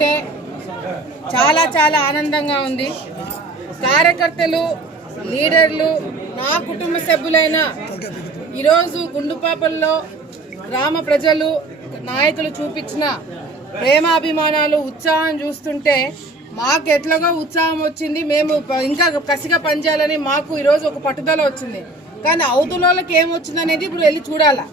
చూస్తుంటే చాలా చాలా ఆనందంగా ఉంది. కార్యకర్తలు లీడర్లు నా కుటుంబ సభ్యులైన ఈరోజు గుండుపాపల్లో గ్రామ ప్రజలు నాయకులు చూపించిన ప్రేమాభిమానాలు ఉత్సాహం చూస్తుంటే మాకు ఎట్లాగో ఉత్సాహం వచ్చింది. మేము ఇంకా కసిగా పనిచేయాలని మాకు ఈరోజు ఒక పట్టుదల వచ్చింది. కానీ అవతలోళ్ళకి ఏం వచ్చింది అనేది ఇప్పుడు వెళ్ళి చూడాలా.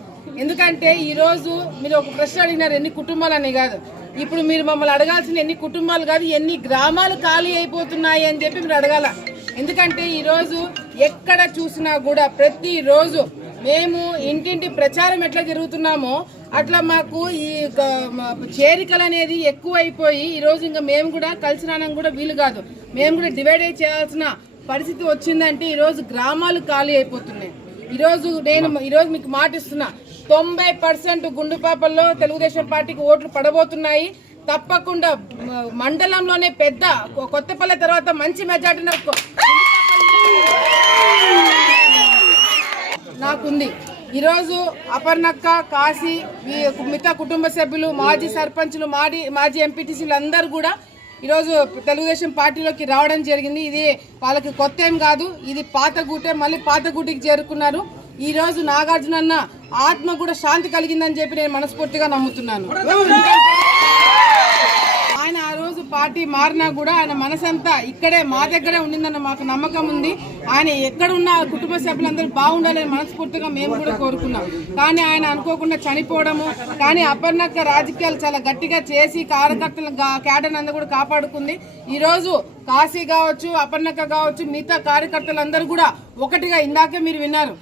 ఎందుకంటే ఈరోజు మీరు ఒక ప్రశ్న అడిగినారు ఎన్ని కుటుంబాలని కాదు. ఇప్పుడు మీరు మమ్మల్ని అడగాల్సిన ఎన్ని కుటుంబాలు కాదు ఎన్ని గ్రామాలు ఖాళీ అయిపోతున్నాయి అని చెప్పి మీరు అడగాల. ఎందుకంటే ఈరోజు ఎక్కడ చూసినా కూడా ప్రతిరోజు మేము ఇంటింటి ప్రచారం ఎట్లా జరుగుతున్నామో అట్లా మాకు ఈ చేరికలు అనేది ఎక్కువ అయిపోయి ఈరోజు ఇంకా మేము కూడా కలిసి రావడం కూడా వీలు కాదు. మేము కూడా డివైడ్ అయి చేయాల్సిన పరిస్థితి వచ్చిందంటే ఈరోజు గ్రామాలు ఖాళీ అయిపోతున్నాయి. ఈరోజు నేను ఈరోజు మీకు మాటిస్తున్నా తొంభై పర్సెంట్ గుండుపాపల్లో తెలుగుదేశం పార్టీకి ఓట్లు పడబోతున్నాయి. తప్పకుండా మండలంలోనే పెద్ద కొత్తపల్లి కొత్తపల్లె తర్వాత మంచి మెజార్టీ నాకుంది. ఈరోజు అపర్ణక్క కాశీ మిగతా కుటుంబ సభ్యులు మాజీ సర్పంచులు మాజీ మాజీ ఎంపీటీసీలు అందరూ కూడా ఈరోజు తెలుగుదేశం పార్టీలోకి రావడం జరిగింది. ఇది వాళ్ళకి కొత్త ఏం కాదు. ఇది పాత గూటే మళ్ళీ పాత గూటికి చేరుకున్నారు. ఈ రోజు నాగార్జున అన్న ఆత్మ కూడా శాంతి కలిగిందని చెప్పి నేను మనస్ఫూర్తిగా నమ్ముతున్నాను. ఆయన ఆ రోజు పార్టీ మారినా కూడా ఆయన మనసంతా ఇక్కడే మా దగ్గరే ఉండిందన్న మాకు నమ్మకం ఉంది. ఆయన ఎక్కడ ఉన్న కుటుంబ సభ్యులందరూ బాగుండాలని మనస్ఫూర్తిగా మేము కూడా కోరుకున్నాం. కానీ ఆయన అనుకోకుండా చనిపోవడము కానీ అపర్ణక్క రాజకీయాలు చాలా గట్టిగా చేసి కార్యకర్తల క్యాడర్ అంతా కూడా కాపాడుకుంది. ఈరోజు కాశీ కావచ్చు అపర్ణక్క కావచ్చు మిగతా కార్యకర్తలందరూ కూడా ఒకటిగా ఇందాకే మీరు విన్నారు.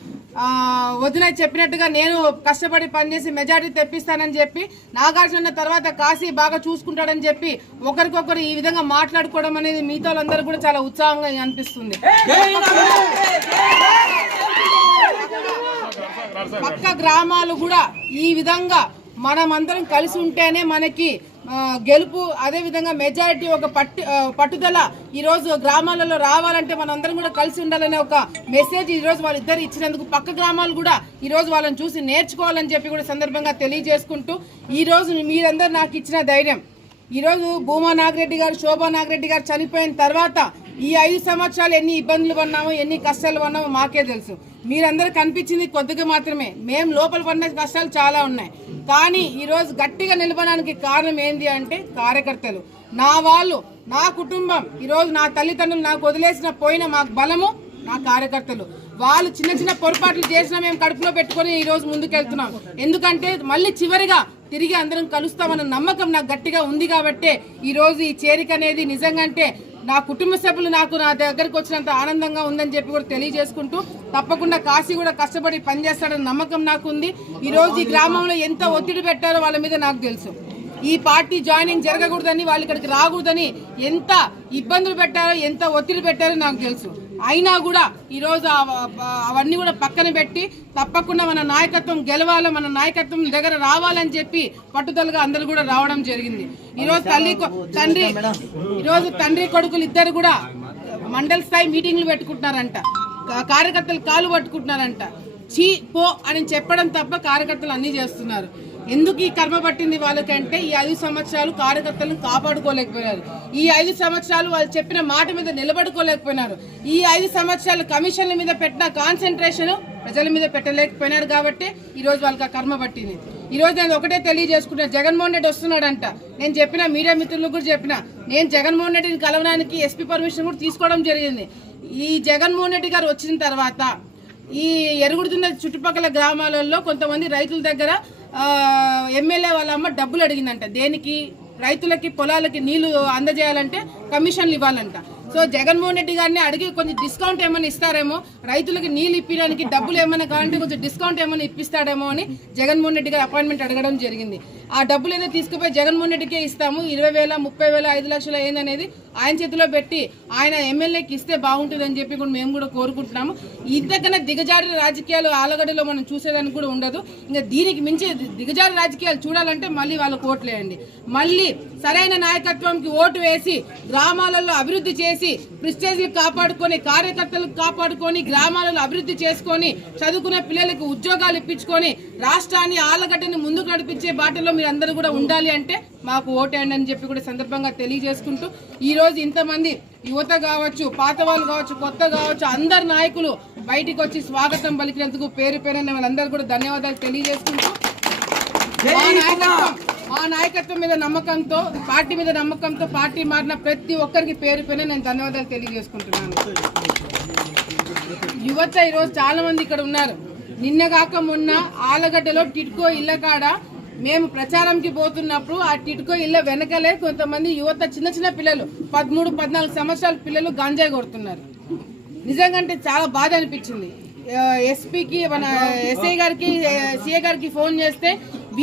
వదిన చెప్పినట్టుగా నేను కష్టపడి పనిచేసి మెజారిటీ తెప్పిస్తానని చెప్పి నాగార్జున తర్వాత కాశీ బాగా చూసుకుంటాడని చెప్పి ఒకరికొకరు ఈ విధంగా మాట్లాడుకోవడం అనేది మిగతా వాళ్ళందరూ కూడా చాలా ఉత్సాహంగా అనిపిస్తుంది. పక్క గ్రామాలు కూడా ఈ విధంగా మనమందరం కలిసి ఉంటేనే మనకి గెలుపు అదే విధంగా మెజారిటీ ఒక పట్టు పట్టుదల ఈరోజు గ్రామాలలో రావాలంటే మనందరం కూడా కలిసి ఉండాలనే ఒక మెసేజ్ ఈరోజు వాళ్ళిద్దరు ఇచ్చినందుకు పక్క గ్రామాలు కూడా ఈరోజు వాళ్ళని చూసి నేర్చుకోవాలని చెప్పి కూడా సందర్భంగా తెలియజేసుకుంటూ ఈరోజు మీరందరూ నాకు ఇచ్చిన ధైర్యం. ఈరోజు భూమా నాగిరెడ్డి గారు శోభా నాగిరెడ్డి గారు చనిపోయిన తర్వాత ఈ ఐదు సంవత్సరాలు ఎన్ని ఇబ్బందులు పన్నామో ఎన్ని కష్టాలు పన్నామో మాకే తెలుసు. మీరందరూ కనిపించింది కొద్దిగా మాత్రమే. మేము లోపల పడిన కష్టాలు చాలా ఉన్నాయి. కానీ ఈరోజు గట్టిగా నిలబడడానికి కారణం ఏంటి అంటే కార్యకర్తలు. నా వాళ్ళు నా కుటుంబం ఈరోజు నా తల్లిదండ్రులు నాకు వదిలేసిన పోయిన మాకు బలము నా కార్యకర్తలు. వాళ్ళు చిన్న చిన్న పొరపాట్లు చేసినా మేము కడుపులో పెట్టుకొని ఈరోజు ముందుకెళ్తున్నాం. ఎందుకంటే మళ్ళీ చివరిగా తిరిగి అందరం కలుస్తామన్న నమ్మకం నాకు గట్టిగా ఉంది కాబట్టే ఈరోజు ఈ చేరిక అనేది నిజంగా అంటే నా కుటుంబ సభ్యులు నాకు నా దగ్గరకు వచ్చినంత ఆనందంగా ఉందని చెప్పి కూడా తెలియజేసుకుంటూ తప్పకుండా కాశీ కూడా కష్టపడి పనిచేస్తాడని నమ్మకం నాకు ఉంది ఈరోజు ఈ గ్రామంలో ఎంత ఒత్తిడి పెట్టారో వాళ్ళ మీద నాకు తెలుసు. ఈ పార్టీ జాయినింగ్ జరగకూడదని వాళ్ళు ఇక్కడికి రాకూడదని ఎంత ఇబ్బందులు పెట్టారో ఎంత ఒత్తిడి పెట్టారో నాకు తెలుసు. అయినా కూడా ఈరోజు అవ- అవన్నీ కూడా పక్కన పెట్టి తప్పకుండా మన నాయకత్వం గెలవాలి మన నాయకత్వం దగ్గర రావాలని చెప్పి పట్టుదలగా అందరూ కూడా రావడం జరిగింది. ఈరోజు తల్లి తండ్రి ఈరోజు తండ్రి కొడుకులు ఇద్దరు కూడా మండల స్థాయి మీటింగ్లు పెట్టుకుంటున్నారంట. కార్యకర్తలు కాలు పట్టుకుంటున్నారంట. చీ పో అని చెప్పడం తప్ప కార్యకర్తలు అన్నీ చేస్తున్నారు. ఎందుకు ఈ కర్మ పట్టింది వాళ్ళకంటే ఈ ఐదు సంవత్సరాలు కార్యకర్తలను కాపాడుకోలేకపోయారు ఈ ఐదు సంవత్సరాలు వాళ్ళు చెప్పిన మాట మీద నిలబడుకోలేకపోయినారు. ఈ ఐదు సంవత్సరాలు కమిషన్ల మీద పెట్టిన కాన్సన్ట్రేషన్ ప్రజల మీద పెట్టలేకపోయినారు కాబట్టి ఈరోజు వాళ్ళకి ఆ కర్మ పట్టింది. ఈరోజు నేను ఒకటే తెలియజేసుకున్నా జగన్మోహన్ రెడ్డి వస్తున్నాడంట. నేను చెప్పిన మీడియా మిత్రులకు కూడా చెప్పిన నేను జగన్మోహన్ రెడ్డిని కలవడానికి ఎస్పీ పర్మిషన్ కూడా తీసుకోవడం జరిగింది. ఈ జగన్మోహన్ రెడ్డి గారు వచ్చిన తర్వాత ఈ ఎరుగుడుతున్న చుట్టుపక్కల గ్రామాలలో కొంతమంది రైతుల దగ్గర ఎమ్మెల్యే వాళ్ళ అమ్మ డబ్బులు అడిగిందంట. దేనికి? రైతులకి పొలాలకి నీళ్ళు అందజేయాలంటే కమిషన్లు ఇవ్వాలంట. సో జగన్మోహన్ రెడ్డి గారిని అడిగి కొంచెం డిస్కౌంట్ ఏమైనా ఇస్తారేమో? రైతులకి నీళ్ళు ఇప్పడానికి డబ్బులు ఏమైనా కావాలంటే కొంచెం డిస్కౌంట్ ఏమైనా ఇప్పిస్తాడేమో అని జగన్మోహన్ రెడ్డి గారు అపాయింట్మెంట్ అడగడం జరిగింది. ఆ డబ్బులు ఏదో తీసుకుపోయి జగన్మోహన్ రెడ్డికే ఇస్తాము ఇరవై వేల ముప్పై వేల ఐదు లక్షలు ఏందనేది ఆయన చేతిలో పెట్టి ఆయన ఎమ్మెల్యేకి ఇస్తే బాగుంటుందని చెప్పి కూడా మేము కూడా కోరుకుంటున్నాము. ఇంతకన్నా దిగజారి రాజకీయాలు ఆలగడ్డలో మనం చూసేదానికి కూడా ఉండదు. ఇంకా దీనికి మించి దిగజారి రాజకీయాలు చూడాలంటే మళ్ళీ వాళ్ళకు ఓట్లేయండి మళ్ళీ సరైన నాయకత్వంకి ఓటు వేసి గ్రామాలలో అభివృద్ధి చేసి ప్రిస్టేజ్లు కాపాడుకొని కార్యకర్తలకు కాపాడుకొని గ్రామాలలో అభివృద్ధి చేసుకొని చదువుకునే పిల్లలకు ఉద్యోగాలు ఇప్పించుకొని రాష్ట్రాన్ని ఆలగడ్డని ముందుకు నడిపించే బాటలో మీరు అందరూ కూడా ఉండాలి అంటే మాకు ఓటేయండి అని చెప్పి కూడా సందర్భంగా తెలియజేసుకుంటూ ఈ రోజు ఇంతమంది యువత కావచ్చు పాత వాళ్ళు కావచ్చు కొత్త కావచ్చు అందరు నాయకులు బయటికి వచ్చి స్వాగతం పలికినందుకు పేరు పేరున వాళ్ళందరూ కూడా ధన్యవాదాలు తెలియజేసుకుంటూ మా నాయకత్వం మీద నమ్మకంతో పార్టీ మీద నమ్మకంతో పార్టీ మారిన ప్రతి ఒక్కరికి పేరు పేరు నేను ధన్యవాదాలు తెలియజేసుకుంటున్నాను. యువత ఈరోజు చాలా మంది ఇక్కడ ఉన్నారు. నిన్న కాక మొన్న ఆలగడ్డలో టిట్కో ఇళ్ళ కాడ మేము ప్రచారంకి పోతున్నప్పుడు ఆ టిట్కో ఇళ్ళ వెనకలే కొంతమంది యువత చిన్న చిన్న పిల్లలు పదమూడు పద్నాలుగు సంవత్సరాల పిల్లలు గంజాయి కొడుతున్నారు. నిజంగా అంటే చాలా బాధ అనిపించింది. ఎస్పీకి మన ఎస్ఐ గారికి సిఏ గారికి ఫోన్ చేస్తే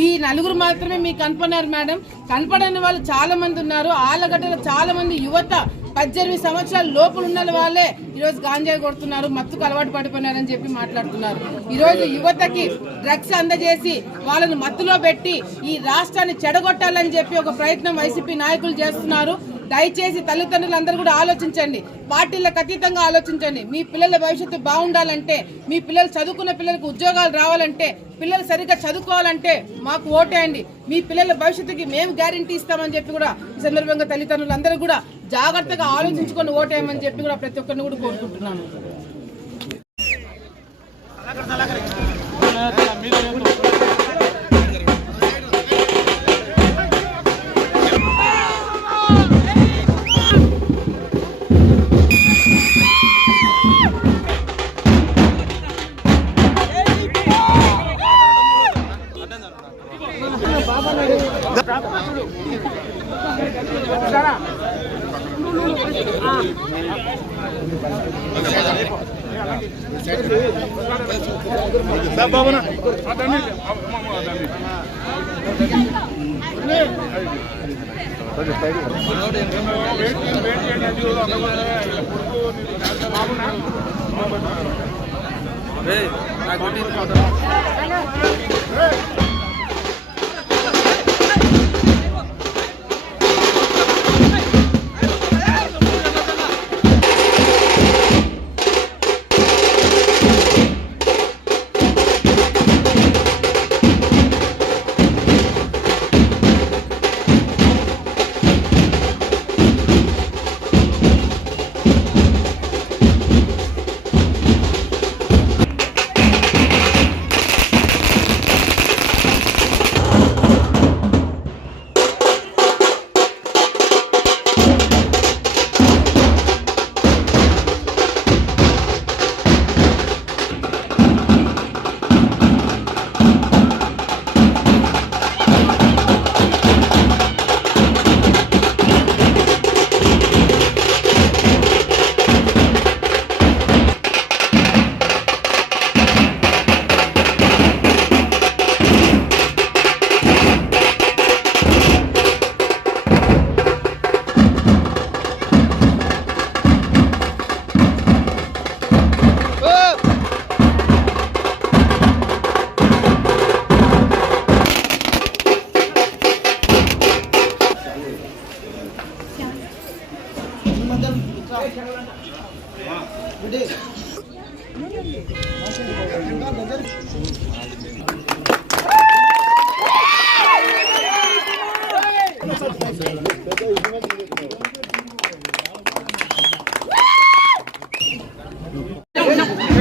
ఈ నలుగురు మాత్రమే మీకు కనపడినారు మేడం. కనపడని వాళ్ళు చాలా మంది ఉన్నారు. ఆళ్ళగడ్డలో చాలా మంది యువత పద్దెనిమిది సంవత్సరాల లోపల ఉన్న వాళ్ళే ఈరోజు గాంజాయి కొడుతున్నారు మత్తుకు అలవాటు పడిపోయినారని చెప్పి మాట్లాడుతున్నారు. ఈరోజు యువతకి డ్రగ్స్ అందజేసి వాళ్ళని మత్తులో పెట్టి ఈ రాష్ట్రాన్ని చెడగొట్టాలని చెప్పి ఒక ప్రయత్నం వైసీపీ నాయకులు చేస్తున్నారు. దయచేసి తల్లిదండ్రులందరూ కూడా ఆలోచించండి. పార్టీలకు అతీతంగా ఆలోచించండి. మీ పిల్లల భవిష్యత్తు బాగుండాలంటే మీ పిల్లలు చదువుకున్న పిల్లలకు ఉద్యోగాలు రావాలంటే పిల్లలు సరిగ్గా చదువుకోవాలంటే మాకు ఓటేయండి మీ పిల్లల భవిష్యత్తుకి మేము గ్యారంటీ ఇస్తామని చెప్పి కూడా ఈ సందర్భంగా తల్లిదండ్రులందరూ కూడా జాగ్రత్తగా ఆలోచించుకొని ఓటేయమని చెప్పి కూడా ప్రతి ఒక్కరిని కూడా కోరుకుంటున్నాను. Hey, I got it.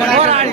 போராடி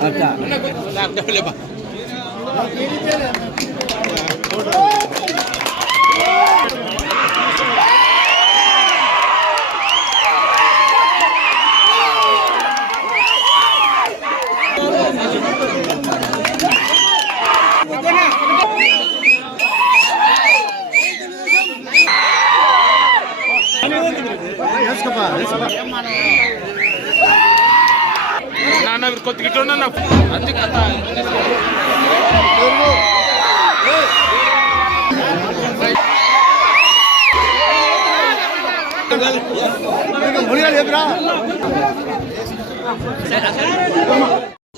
నిలగాలి ఏమి చేస్తే నాన్న కొద్దిగా ఇట్లా ఉన్నా అందుకే అంత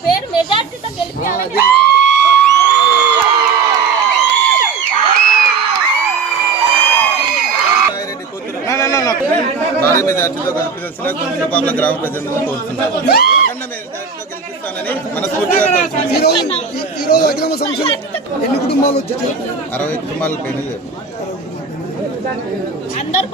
పేరు మెజార్టీతో గెలిపించాలని భారీ మెజార్టీతో గెలిపించాల్సిన గుండెపాపల గ్రామ ప్రజలను కోరుతున్నాను మనస్ఫూర్తిగా అగ్రమ సంస్థలు ఎన్ని కుటుంబాలు వచ్చాయి అరవై కుటుంబాల పైన అందరు